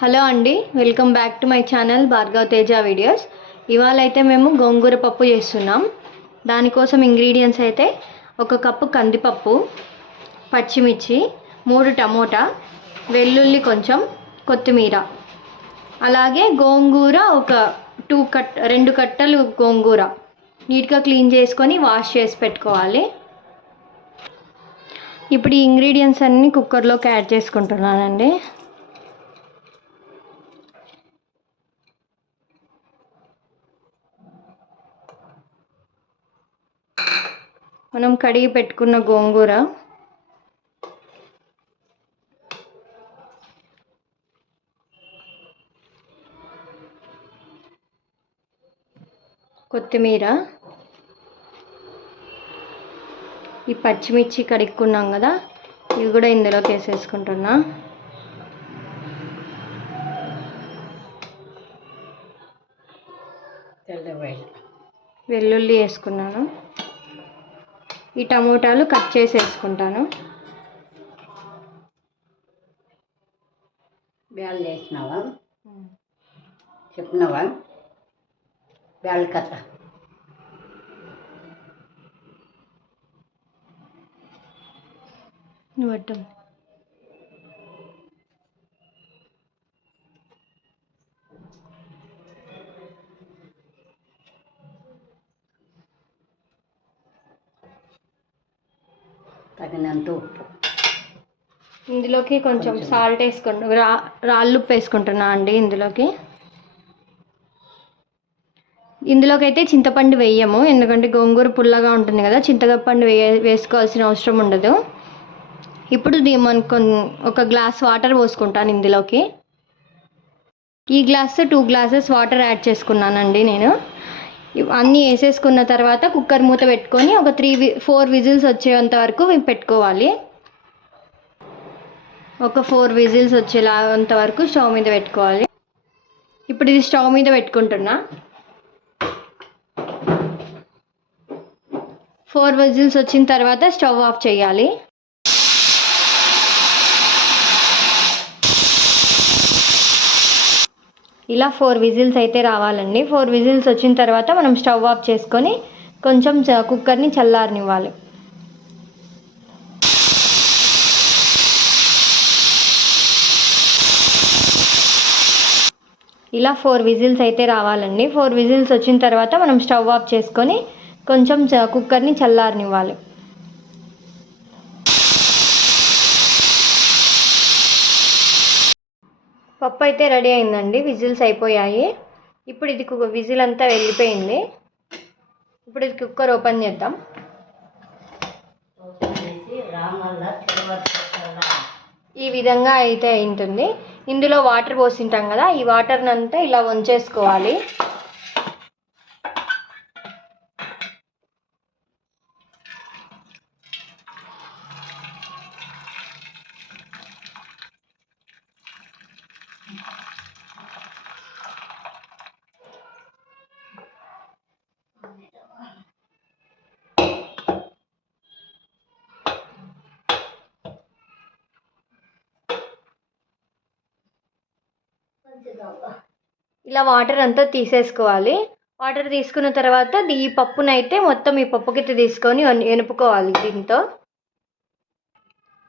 Hello అండి, welcome back to my channel Bhargav Teja videos. ఇవాళ అయితే మేము గోంగూర పప్పు చేస్తున్నాం. దానికోసం ఇంగ్రీడియంట్స్ అయితే 1 కప్పు కందిపప్పు, పచ్చిమిర్చి, 3 టమోటా, వెల్లుల్లి కొంచెం, కొత్తిమీర, అలాగే గోంగూర ఒక 2 కట్టలు గోంగూర నీట్గా క్లీన్ చేసుకొని వాష్ చేసి పెట్టుకోవాలి. ఇప్పుడు ఈ ఇంగ్రీడియంట్స్ అన్నీ కుక్కర్లోకి యాడ్ చేసుకుంటున్నానండి. మనం కడిగి పెట్టుకున్న గోంగూర, కొత్తిమీర, ఈ పచ్చిమిర్చి కడుక్కున్నాం కదా, ఇవి కూడా ఇందులోకి వేసేసుకుంటున్నా. వెల్లుల్లి వేసుకున్నాను. ఈ టమోటాలు కట్ చేసి వేసుకుంటాను. బ్యాల్ వేసినావా? చెప్పినావా? బ్యాల్ కథ వడ్డం తగినంత ఉప్పు, ఇందులోకి కొంచెం సాల్ట్ వేసుకుంటా, రాళ్ళు ఉప్పు వేసుకుంటున్నా అండి. ఇందులోకి అయితే చింతపండు వేయము, ఎందుకంటే గోంగూర పుల్లగా ఉంటుంది కదా, చింతపండు వేసుకోవాల్సిన అవసరం ఉండదు. ఇప్పుడు మనకు 1 గ్లాస్ వాటర్ పోసుకుంటాను ఇందులోకి. ఈ గ్లాస్తో 2 గ్లాసెస్ వాటర్ యాడ్ చేసుకున్నానండి నేను. అన్నీ వేసేసుకున్న తర్వాత కుక్కర్ మూత పెట్టుకొని ఒక 3-4 విజిల్స్ వచ్చేంత వరకు పెట్టుకోవాలి. ఒక 4 విజిల్స్ వచ్చేంత వరకు స్టవ్ మీద పెట్టుకోవాలి. ఇప్పుడు ఇది స్టవ్ మీద పెట్టుకుంటున్నా. 4 విజిల్స్ వచ్చిన తర్వాత స్టవ్ ఆఫ్ చేయాలి. ఇలా 4 విజిల్స్ అయితే రావాలండి. 4 విజిల్స్ వచ్చిన తర్వాత మనం స్టవ్ ఆఫ్ చేసుకొని కొంచెం కుక్కర్ని చల్లారనివ్వాలి. ఇలా 4 విజిల్స్ అయితే రావాలండి. 4 విజిల్స్ వచ్చిన తర్వాత మనం స్టవ్ ఆఫ్ చేసుకొని కొంచెం కుక్కర్ని చల్లారనివ్వాలి. పప్పు అయితే రెడీ అయిందండి. విజిల్స్ అయిపోయాయి. ఇప్పుడు ఇది విజిల్ అంతా వెళ్ళిపోయింది. ఇప్పుడు ఇది కుక్కర్ ఓపెన్ చేద్దాం. ఈ విధంగా అయితే అయింటుంది. ఇందులో వాటర్ పోసింటాం కదా, ఈ వాటర్ని అంతా ఇలా వంచేసుకోవాలి. ఇలా వాటర్ అంతా తీసేసుకోవాలి. వాటర్ తీసుకున్న తర్వాత ఈ పప్పునైతే మొత్తం ఈ పప్పుకితే తీసుకొని ఎనుపుకోవాలి. దీంతో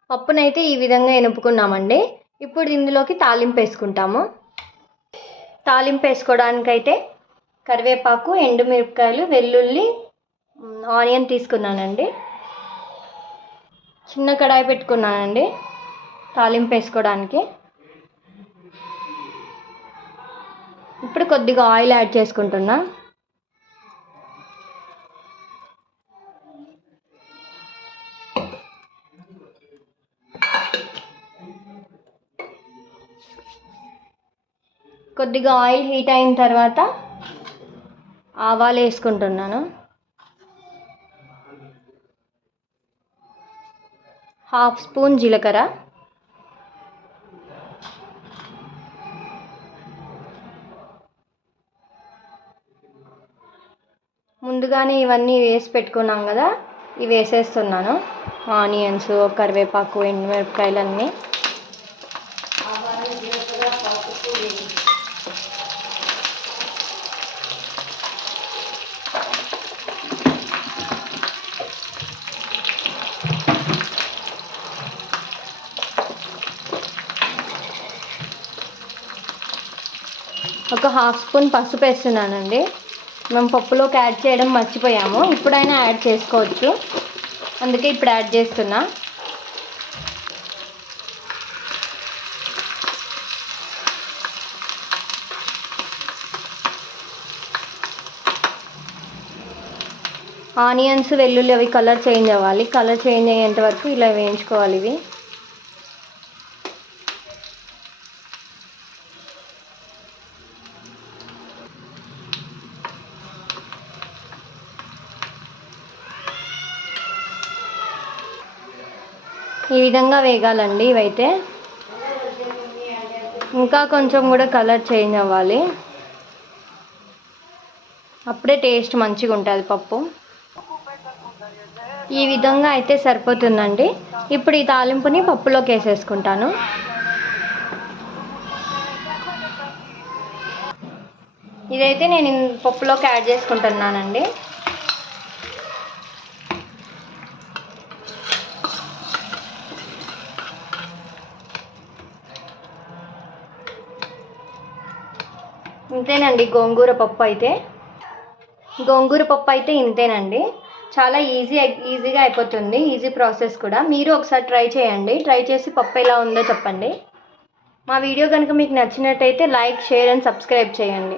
పప్పునైతే ఈ విధంగా ఎనుపుకున్నామండి. ఇప్పుడు ఇందులోకి తాలింపు వేసుకుంటాము. తాలింపు వేసుకోవడానికైతే కరివేపాకు, ఎండుమిరపకాయలు, వెల్లుల్లి, ఆనియన్ తీసుకున్నానండి. చిన్న కడాయి పెట్టుకున్నానండి తాలింపు వేసుకోవడానికి. ఇప్పుడు కొద్దిగా ఆయిల్ యాడ్ చేసుకుంటున్నా. కొద్దిగా ఆయిల్ హీట్ అయిన తర్వాత ఆవాలు వేసుకుంటున్నాను. 1/2 స్పూన్ జీలకర్ర, ముందుగానే ఇవన్నీ వేసి పెట్టుకున్నాం కదా, ఇవి వేసేస్తున్నాను. ఆనియన్స్, కరివేపాకు, ఎండుమిరపకాయలు అన్నీ. ఒక హాఫ్ స్పూన్ పసుపు వేస్తున్నానండి. మేము పప్పులోకి యాడ్ చేయడం మర్చిపోయాము, ఇప్పుడైనా యాడ్ చేసుకోవచ్చు, అందుకే ఇప్పుడు యాడ్ చేస్తున్నా. ఆనియన్స్ వెల్లుల్లి అవి కలర్ చేంజ్ అవ్వాలి. కలర్ చేంజ్ అయ్యేంత వరకు ఇలా వేయించుకోవాలి. ఇవి ఈ విధంగా వేగాలండి. ఇవైతే ఇంకా కొంచెం కూడా కలర్ చేంజ్ అవ్వాలి, అప్పుడే టేస్ట్ మంచిగా ఉంటుంది పప్పు. ఈ విధంగా అయితే సరిపోతుందండి. ఇప్పుడు ఈ తాలింపుని పప్పులోకి వేసేసుకుంటాను. ఇదైతే నేను పప్పులోకి యాడ్ చేసుకుంటున్నానండి. ఇంతేనండి గోంగూర పప్పు అయితే ఇంతేనండి. చాలా ఈజీగా అయిపోతుంది. ఈజీ ప్రాసెస్ కూడా. మీరు ఒకసారి ట్రై చేయండి. ట్రై చేసి పప్పు ఎలా ఉందో చెప్పండి. మా వీడియో కనుక మీకు నచ్చినట్టయితే లైక్, షేర్ అండ్ సబ్స్క్రైబ్ చేయండి.